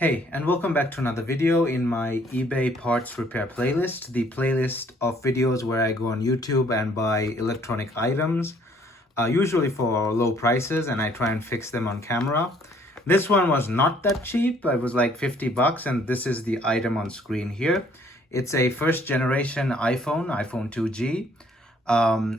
Hey, and welcome back to another video in my eBay parts repair playlist, the playlist of videos where I go on YouTube and buy electronic items, usually for low prices, and I try and fix them on camera. This one was not that cheap. It was like 50 bucks, and this is the item on screen here. It's a first generation iPhone 2G.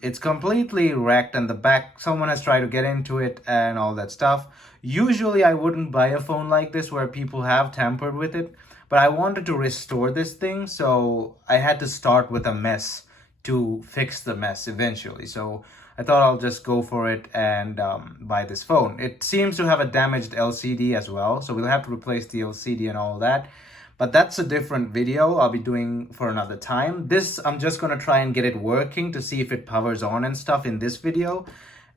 It's completely wrecked, and the back, someone has tried to get into it and all that stuff. Usually I wouldn't buy a phone like this where people have tampered with it, but I wanted to restore this thing, so I had to start with a mess to fix the mess eventually. So I thought I'll just go for it and buy this phone. It seems to have a damaged LCD as well, so we'll have to replace the LCD and all that. But that's a different video I'll be doing for another time. This, I'm just going to try and get it working to see if it powers on and stuff in this video.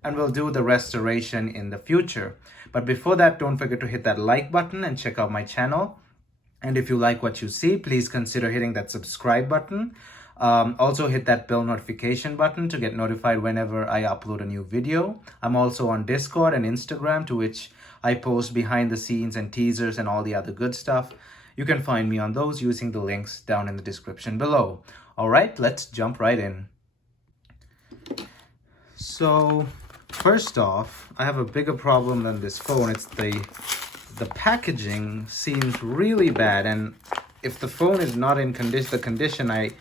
And we'll do the restoration in the future. But before that, don't forget to hit that like button and check out my channel. And if you like what you see, please consider hitting that subscribe button. Also hit that bell notification button to get notified whenever I upload a new video. I'm also on Discord and Instagram, to which I post behind the scenes and teasers and all the other good stuff. You can find me on those using the links down in the description below. All right, let's jump right in. So first off, I have a bigger problem than this phone. It's the packaging seems really bad, and if the phone is not in the condition I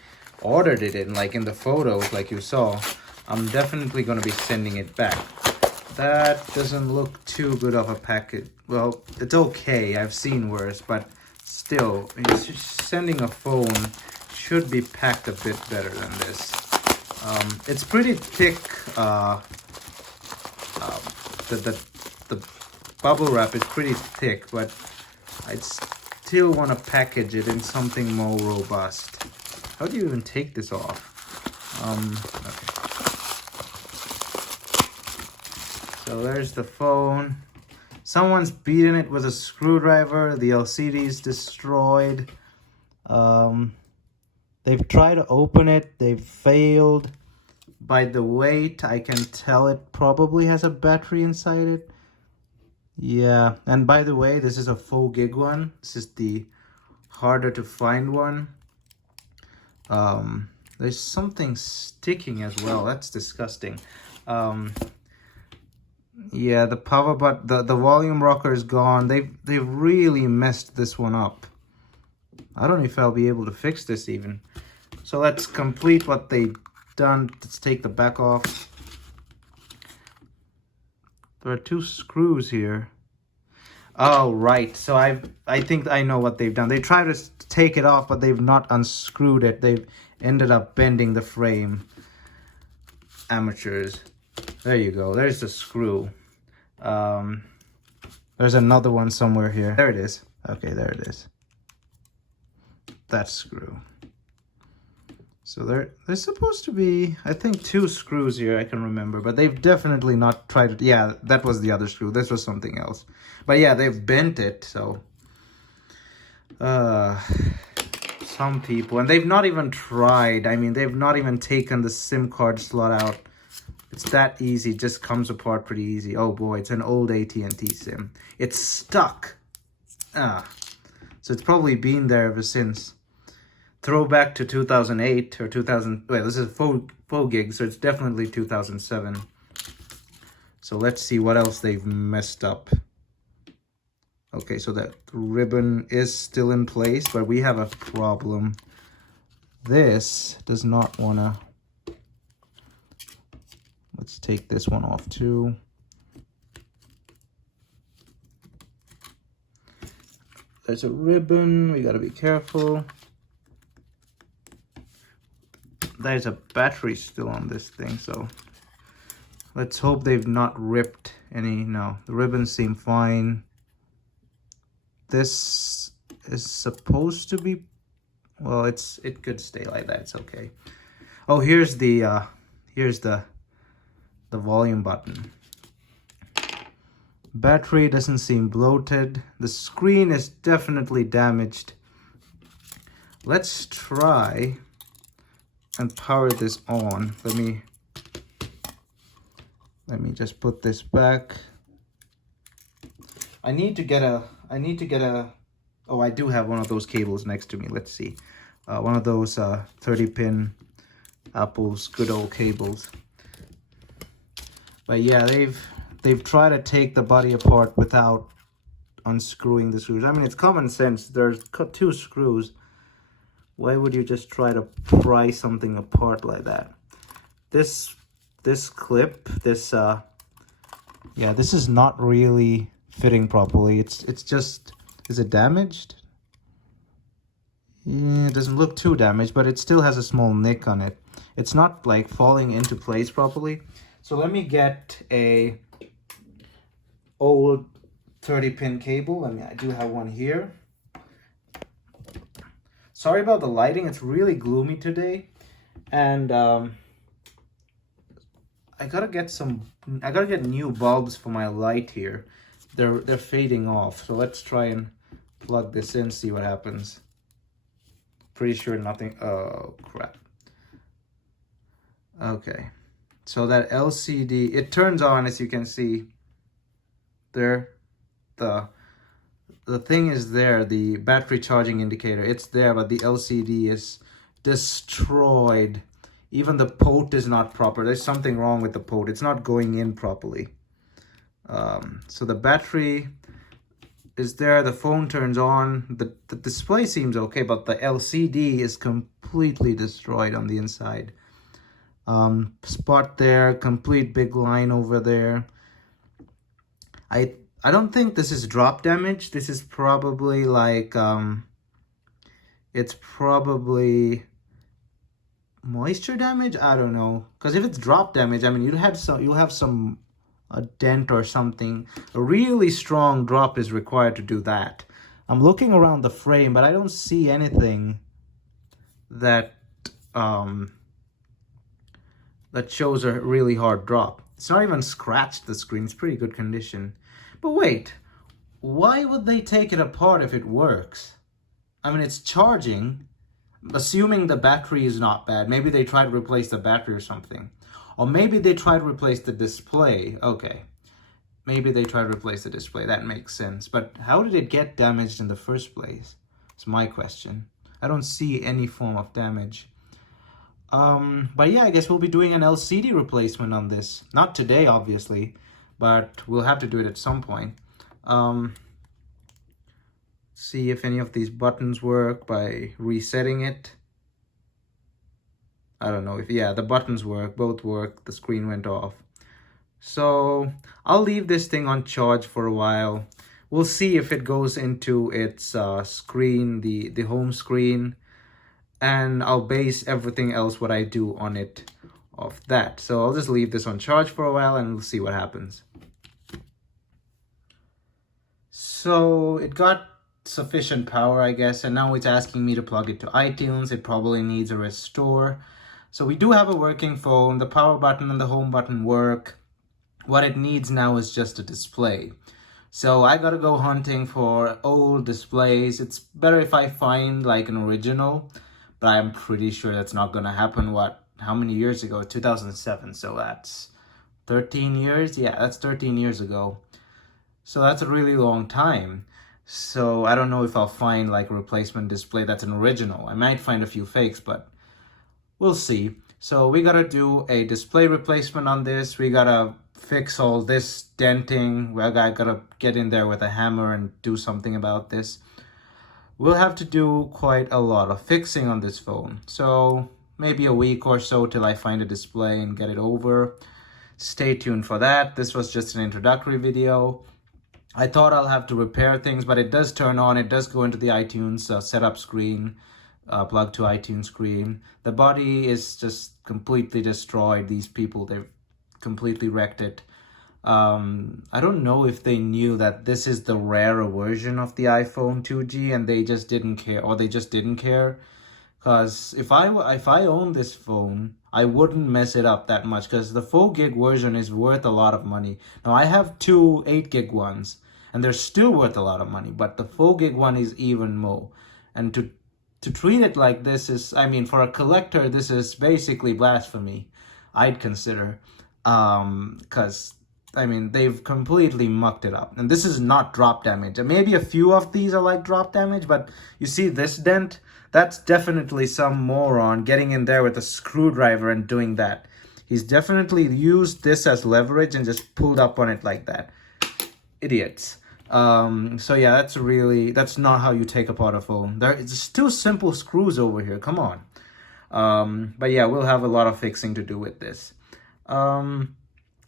ordered it in, like in the photos like you saw, I'm definitely going to be sending it back. That doesn't look too good of a package. Well, it's okay, I've seen worse, but still, sending a phone should be packed a bit better than this. It's pretty thick. The bubble wrap is pretty thick, but I'd still want to package it in something more robust. How do you even take this off? Okay. So there's the phone. Someone's beaten it with a screwdriver. The LCD is destroyed. They've tried to open it. They've failed. By the weight, I can tell it probably has a battery inside it. Yeah, and by the way, this is a 4 gig one. This is the harder to find one. There's something sticking as well. That's disgusting. Yeah, the power button, the volume rocker is gone. They've really messed this one up. I don't know if I'll be able to fix this even. So let's complete what they've done. Let's take the back off. There are 2 screws here. Oh, right. So I think I know what they've done. They tried to take it off, but they've not unscrewed it. They've ended up bending the frame. Amateurs. There you go. There's the screw. There's another one somewhere here. There it is. Okay, there it is. That screw. So there's supposed to be, I think, 2 screws here, I can remember. But they've definitely not tried to... Yeah, that was the other screw. This was something else. But yeah, they've bent it, so... some people... And they've not even tried. I mean, they've not even taken the SIM card slot out. It's that easy. It just comes apart pretty easy. Oh boy, it's an old AT&T SIM. It's stuck. So it's probably been there ever since. Throwback to 2008 or 2000. Wait, this is 4 gig, so it's definitely 2007. So let's see what else they've messed up. Okay, so that ribbon is still in place, but we have a problem. This does not want to... Let's take this one off too. There's a ribbon. We got to be careful. There's a battery still on this thing, so let's hope they've not ripped any. No, the ribbons seem fine. This is supposed to be, well, it could stay like that. It's okay. Oh, here's the volume button. Battery doesn't seem bloated. The screen is definitely damaged. Let's try and power this on. Let me just put this back. I need to get a Oh, I do have one of those cables next to me. Let's see. One of those 30-pin Apple's good old cables. But yeah, they've tried to take the body apart without unscrewing the screws. I mean, it's common sense. There's 2 screws. Why would you just try to pry something apart like that? This clip, this yeah, this is not really fitting properly. It's just, is it damaged? Yeah, it doesn't look too damaged, but it still has a small nick on it. It's not like falling into place properly. So let me get a old 30-pin cable. I mean, I do have one here. Sorry about the lighting. It's really gloomy today, and I gotta get new bulbs for my light here. They're fading off. So let's try and plug this in, see what happens. Pretty sure nothing. Oh crap. Okay, so that LCD, it turns on, as you can see there. The thing is there, the battery charging indicator, it's there, but the LCD is destroyed. Even the port is not proper. There's something wrong with the port. It's not going in properly. So the battery is there, the phone turns on, the display seems okay, but the LCD is completely destroyed on the inside. Spot there, complete big line over there. I don't think this is drop damage. This is probably like, it's probably moisture damage. I don't know, because if it's drop damage, I mean, you'll have some a dent or something. A really strong drop is required to do that. I'm looking around the frame, but I don't see anything that that shows a really hard drop. It's not even scratched the screen. It's pretty good condition. But wait, why would they take it apart if it works? I mean, it's charging, assuming the battery is not bad. Maybe they tried to replace the battery or something. Or maybe they tried to replace the display. Okay, maybe they tried to replace the display. That makes sense. But how did it get damaged in the first place? It's my question. I don't see any form of damage. But yeah, I guess we'll be doing an LCD replacement on this. Not today, obviously, but we'll have to do it at some point. See if any of these buttons work by resetting it. I don't know if, yeah, the buttons work, both work, the screen went off. So I'll leave this thing on charge for a while. We'll see if it goes into its screen, the home screen, and I'll base everything else what I do on it off that. So I'll just leave this on charge for a while and we'll see what happens. So it got sufficient power, I guess, and now it's asking me to plug it to iTunes. It probably needs a restore. So we do have a working phone. The power button and the home button work. What it needs now is just a display. So I gotta go hunting for old displays. It's better if I find like an original, but I'm pretty sure that's not gonna happen. How many years ago? 2007, so that's 13 years? Yeah, that's 13 years ago. So that's a really long time. So I don't know if I'll find like a replacement display that's an original. I might find a few fakes, but we'll see. So we gotta do a display replacement on this. We gotta fix all this denting. I gotta get in there with a hammer and do something about this. We'll have to do quite a lot of fixing on this phone. So maybe a week or so till I find a display and get it over. Stay tuned for that. This was just an introductory video. I thought I'll have to repair things, but it does turn on. It does go into the iTunes setup screen, plug to iTunes screen. The body is just completely destroyed. These people, they've completely wrecked it. I don't know if they knew that this is the rarer version of the iPhone 2G and they just didn't care, or they just didn't care. Because if I owned this phone, I wouldn't mess it up that much, because the 4 gig version is worth a lot of money. Now I have 2 8 gig ones and they're still worth a lot of money, but the 4 gig one is even more. And to treat it like this is, I mean, for a collector, this is basically blasphemy, I'd consider. Because I mean, they've completely mucked it up. And this is not drop damage. And maybe a few of these are like drop damage, but you see this dent? That's definitely some moron getting in there with a screwdriver and doing that. He's definitely used this as leverage and just pulled up on it like that. Idiots. So yeah, that's not how you take apart a phone. It's still simple screws over here. Come on. But yeah, we'll have a lot of fixing to do with this.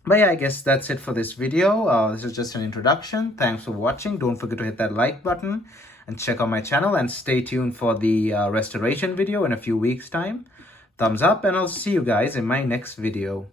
But yeah, I guess that's it for this video. This is just an introduction. Thanks for watching. Don't forget to hit that like button and check out my channel, and stay tuned for the restoration video in a few weeks time. Thumbs up, and I'll see you guys in my next video.